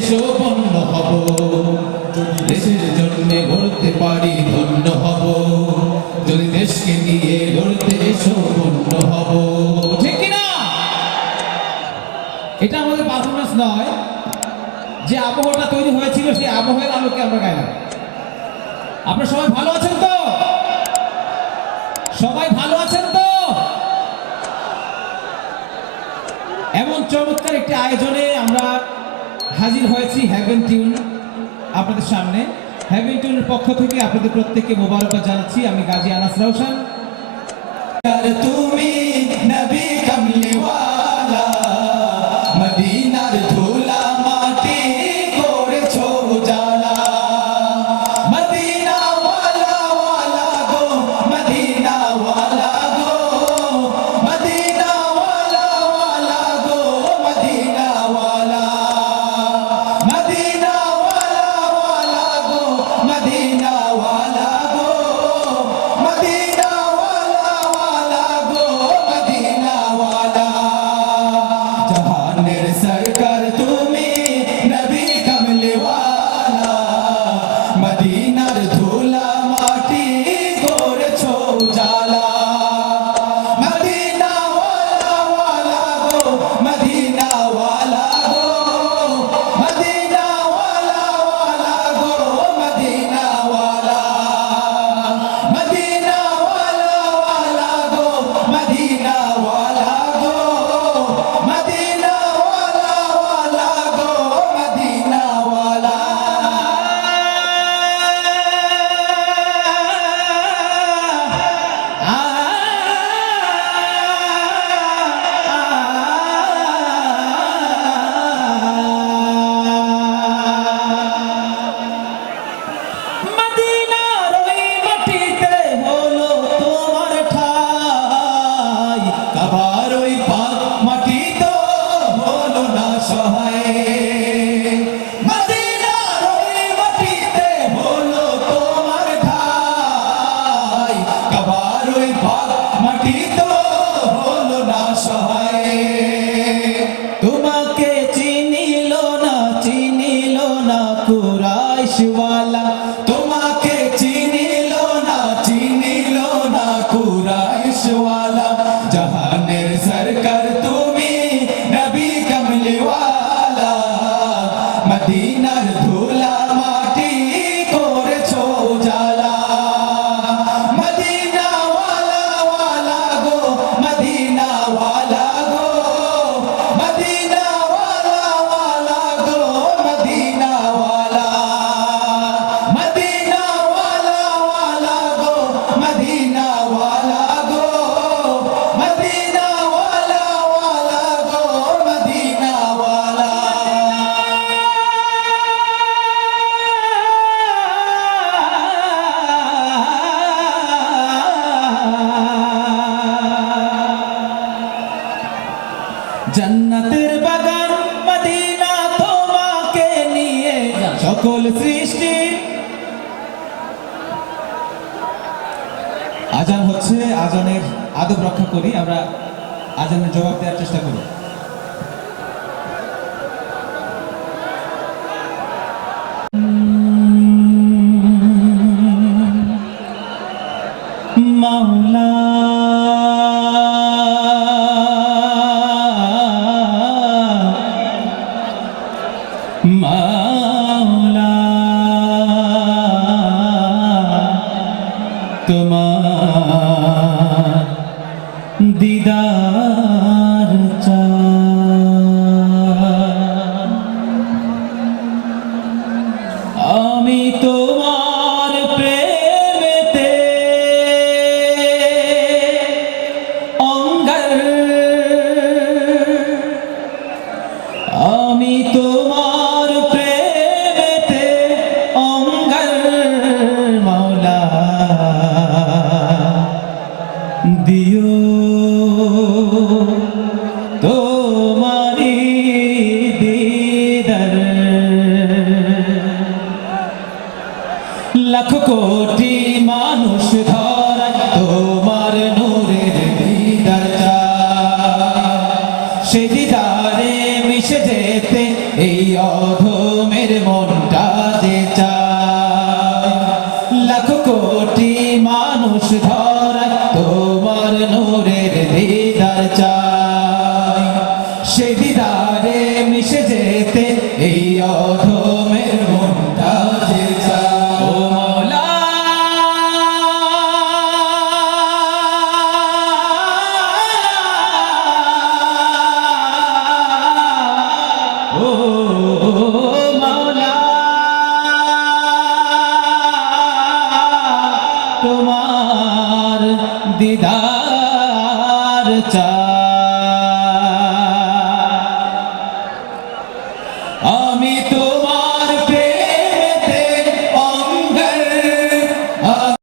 এসো বন্য হব, যদি দেশের জন্য গড়তে পারি ধন্য হব, যদি দেশকে নিয়ে গড়তে এসো বন্য হব। ঠিক কিনা? এটা আমাদের পারফরমেন্স নয়, যে আবহাওয়াটা তৈরি হয়েছিল সেই আবহাওয়ার আলোকে আমরা গাইলাম। আপনারা সবাই ভালো আছেন তো? সবাই ভালো আছেন তো? এমন চমৎকার একটি আয়োজনে আমরা হাজির হয়েছি হেভেন টিউন আপনাদের সামনে। হেভেন টিউনের পক্ষ থেকে আপনাদের প্রত্যেককে মোবারকবাদ জানাচ্ছি। আমি গাজী আনাস রওশন। তুমি নবী কামলি ওয়ালা, মদিনার ধুলা মাটি করেছো উজালা, মদিনা ওয়ালা ওয়ালা গো, মদিনা ওয়ালা গো, মদিনা ওয়ালা ওয়ালা গো, মদিনা ওয়ালা, মদিনা ওয়ালা ওয়ালা গো, মদিনা ওয়ালা গো, মদিনা ওয়ালা ওয়ালা গো, মদিনা ওয়ালা। জাহানের সরকার তুমি নবী কামলি ওয়ালা, মদিনার ধুলা মাটি করেছো উজালা, মদিনা ওয়ালা ওয়ালা গো, মদিনা ওয়ালা গো, মদিনা ওয়ালা ওয়ালা গো, মদিনা ওয়ালা, মদিনা ওয়ালা ওয়ালা গো, মদিনা ওয়ালা গো, মদিনা ওয়ালা ওয়ালা গো, মদিনা ওয়ালা। মদিনার ওই মাটিতে হলো তোমার ঠাই, কাবার ওই পাক মাটি তো হলো না সহায়, মদিনার ওই মাটিতে হলো তোমার ঠাই, কাবার ওই পাক মাটি তো হলো না সহায়। তোমাকে চিনিল না কুরাইশওয়ালা, তোমাকে চিনিল না কুরাইশওয়ালা, জাহানের সরকার তুমি নবী কামলি ওয়ালা, মদিনার ধুলা মাটি করেছো উজালা, মদিনা ওয়ালা ওয়ালা গো, মদিনা ওয়ালা গো, মদিনা ওয়ালা ওয়ালা গো, মদিনা ওয়ালা, মদিনা ওয়ালা ওয়ালা গো, মদিনা ওয়ালা গো, মদিনা ওয়ালা ওয়ালা গো, মদিনা ওয়ালা। জান্নাতের বাগান মদিনা তোমাকে নিয়ে, সকল সৃষ্টি। আজান হচ্ছে, আজানের আদব রক্ষা করি আমরা, আজানের জবাব দেওয়ার চেষ্টা করি। মাওলা মাওলা, তোমার দিদার চাই, আমি তোমার প্রেমেতে অঙ্গার, আমি তোমার প্রেমেতে অঙ্গার, মাওলা দিও তোমারি দিদার, লাখ কোটি মানুষ ধরায় তোমার নূরের দিদার চায়, সে দিদারে মিশে যেতে এই অধ চাই, সে দিদারে মিশে যেতে এই অধমের মনটা যে চায়। ও মওলা ও মওলা, তোমার দিদার চাই। আমি তো